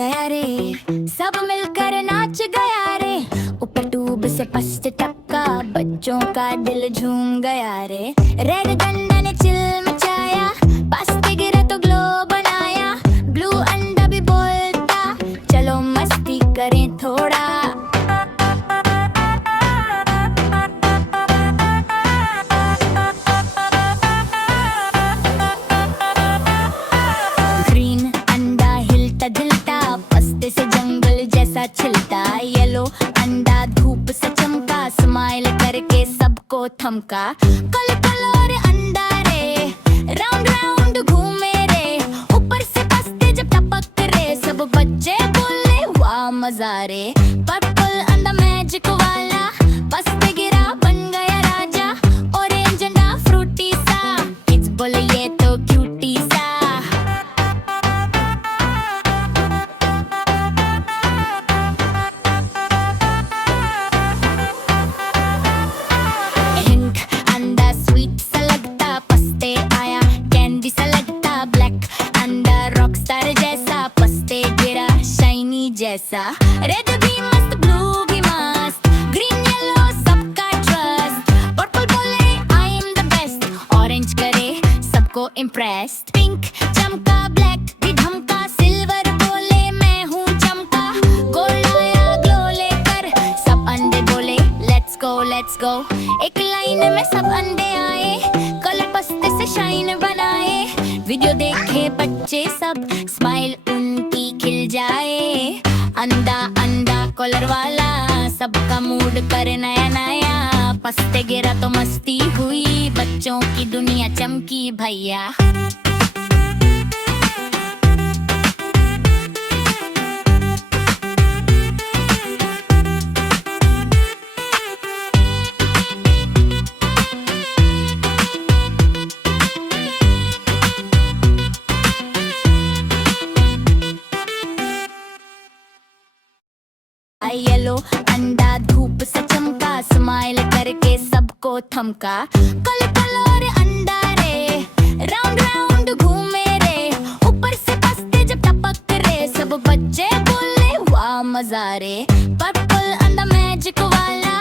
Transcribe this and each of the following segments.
गया रे, सब मिलकर नाच गया रे। ऊपर ट्यूब से फर्स्ट टपका, बच्चों का दिल झूम गया रे। रेड गन्ना ने चिल मचाया, पास पे गिरा तो ग्लो बनाया। ब्लू अंडा भी बोलता, चलो मस्ती करें थोड़ा। ग्रीन अंडा हिलता झिलता, पस्ते से जंगल जैसा छिलता। येलो अंडा धूप से चमका, स्माइल करके सबको थमका। कल और अंडा रे, राउंड राउंड घूमे रे। ऊपर से पस्ते जब टपक रे, सब बच्चे बोले वाह मजा रे। पर्पल अंडा मैजिक वाला, पस्ते गिरा बन गया राजा। ऑरेंज अंडा फ्रूटी सा, किड्स बोले ये तो क्यूटी सा। जैसा रेड भी मस्त, ब्लू भी मस्त, ग्रीन येलो सबका ट्रस्ट। पर्पल बोले I am the best, orange करे सबको इम्प्रेस्ड। पिंक चमका, ब्लैक भी धमका, सिल्वर बोले मैं हूँ चमका। गोल्ड आया ग्लो लेकर, सब अंडे बोले लेट्स गो। एक लाइन में सब अंडे आए, कलर पस्ते से शाइन बनाए। वीडियो देखे बच्चे सब, स्माइल उनकी खिल जाए। अंडा अंडा कॉलर वाला, सबका मूड कर नया नया। पस्ते गिरा तो मस्ती हुई, बच्चों की दुनिया चमकी भैया। येलो अंडा धूप से चमका, स्माइल करके सबको थमका। कल और अंडा रे, राउंड राउंड घूमे रे। ऊपर से पस्ते जब टपक रे, सब बच्चे बोले वाह मजा रे। पर्पल अंडा मैजिक वाला,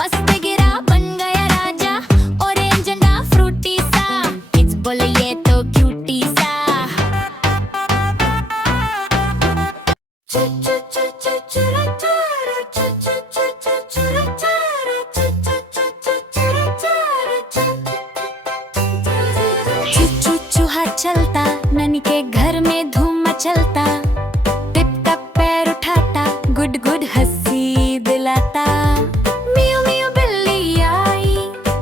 पस्ते गिरा बन गया राजा। ऑरेंज अंडा फ्रूटी सा, किड्स बोले ये तो क्यूटी सा। चलता ननी के घर में धूम मचलता। टिप टप पैर उठाता, गुड गुड हंसी दिलाता। मियो मियो बिल्ली आई,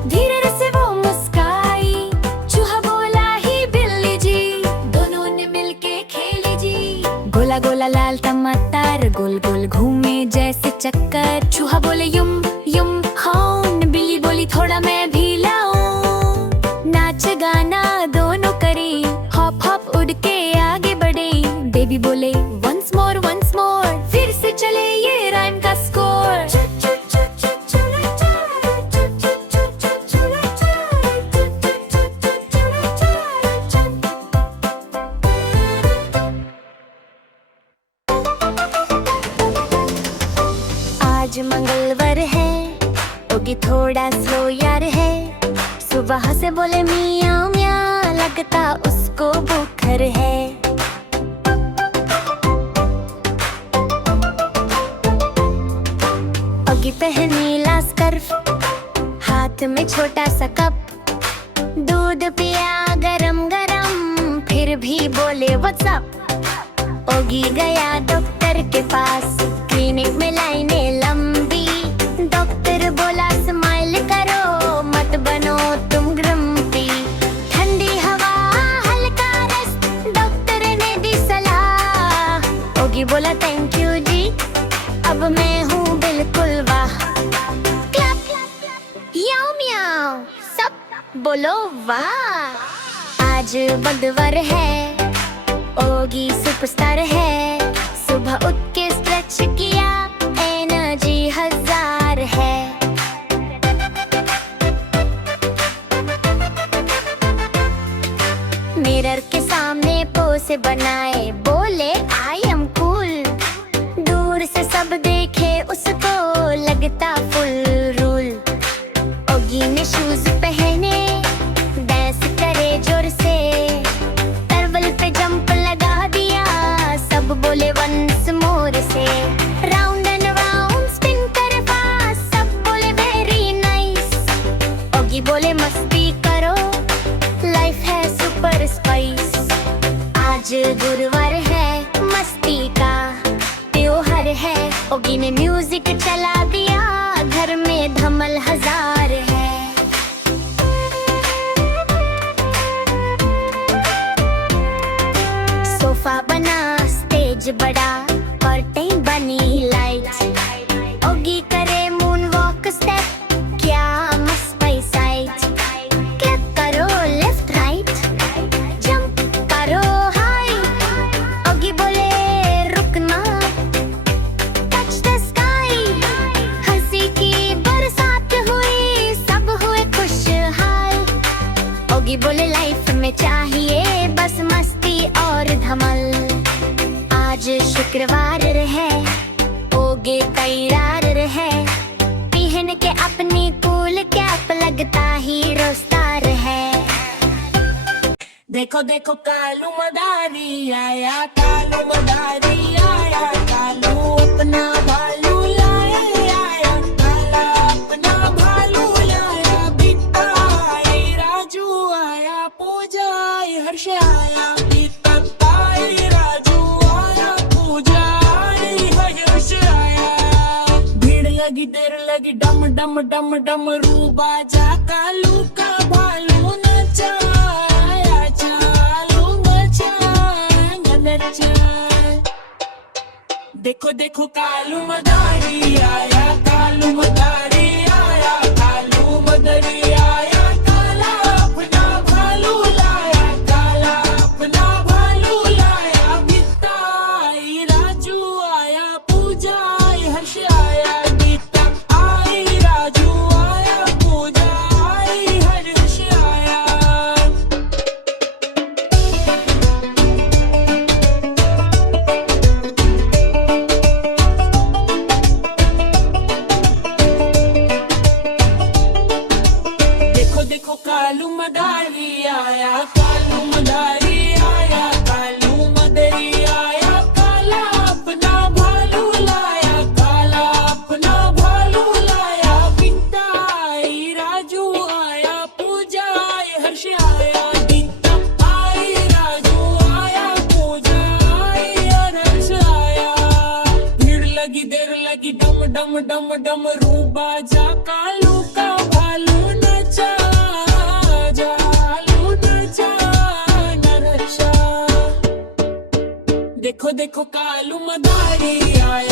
धीरे से वो मुस्काई। चूहा बोला ही बिल्ली जी, दोनों ने मिलके खेली जी। गोला गोला लाल टमाटर, गोल गोल घूमे जैसे चक्कर। चूहा बोले युम युम खाऊं, बिल्ली बोली थोड़ा मैं भी लाऊं। नाच गाना दोनों करे, हॉप हॉप उड़ के आगे बढ़े। बेबी बोले वंस मोर, फिर से चले ये राइम का स्कोर। आज मंगलवार है, ओगी थोड़ा स्लो यार है। सुबह से बोले मियाँ मियाँ, लगता उसको बुखार है। ओगी पहनी नीला स्कार्फ, हाथ में छोटा सा कप। दूध पिया गरम गरम, फिर भी बोले व्हाट्सअप। ओगी गया डॉक्टर के पास, क्लिनिक में लाइनें लंबी। डॉक्टर बोला स्माइल करो, मत बनो तुम ग्रम्पी। ठंडी हवा हल्का रेस्ट, डॉक्टर ने दी सलाह। ओगी बोला थैंक यू जी, अब मैं हूँ बिल्कुल वाह। क्लैप याओ म्याओ, सब बोलो वाह। आज बुधवार है, ओगी सुपरस्टार है। सुबह उठ के स्ट्रेच किया, एनर्जी 1000 है। मिरर के सामने पोज बनाए, बोले आई एम कूल। लगता फुल रूल। ओगी ने शूज पहने, डांस करे जोर से, तरवल पे जंप लगा दिया, सब बोले वंस मोर से। राउंड एंड राउंड स्पिन करे फास्ट, सब बोले वेरी नाइस। ओगी बोले मस्ती करो, लाइफ है सुपर स्पाइस। आज गुरुवार है, मस्ती का त्योहार है। ओगी ने म्यूजिक चला दिया, घर में धमल हजार है। सोफा बना, स्टेज बड़ा, कर्टेन बनी लाइट। ओगी करे मून वॉक स्टेप, क्या मस्त साइड। क्लिक करो लेफ्ट राइट, जंप करो हाई। ओगी बोले रुकना, टच द स्काई। हंसी की बरसात हुई, सब हुए खुशहाल। ओगी बोले लाइफ में चाहिए बस मस्ती और धमल। आज शुक्रवार है, ओगे तैयार रहे, पहन के अपनी कूल कैप, लगता हीरो स्टार है। देखो देखो कालू मदारी आया, कालू मदारी आया, कालू अपना भालू लाया आया, काला अपना भालू लाया। बिट्टा आई, राजू आया, पूजा आई, हर्ष आया। बिट्टा आई, राजू आया, पूजा आई, हर्ष आया। भीड़ लगी, देर लगी, डम डम डम डम रू बाजा, कालू का भालू नचा। देखो देखो कालू मदारी आया, कालू मदारी आया, कालू मदारी आया, काला अपना भालू लाया, काला अपना भालू लाया। बिट्टा आई, राजू आया, पूजा आई, हर्ष आया। बिट्टा आई, राजू आया, पूजा आई, हर्ष आया। देखो कालू मदारी आया, कालू मदारी आया, कालू मदारी आया, काला अपना भालू लाया, काला अपना भालू लाया। बिट्टा आई, राजू आया, पूजा आई, हर्ष आया। बिट्टा आई, राजू आया, पूजा आई, हर्ष आया। भीड़ लगी, देर लगी, डम डम डम डम रू बाजा, कालू का भालू नचा। देखो देखो कालू मदारी आया।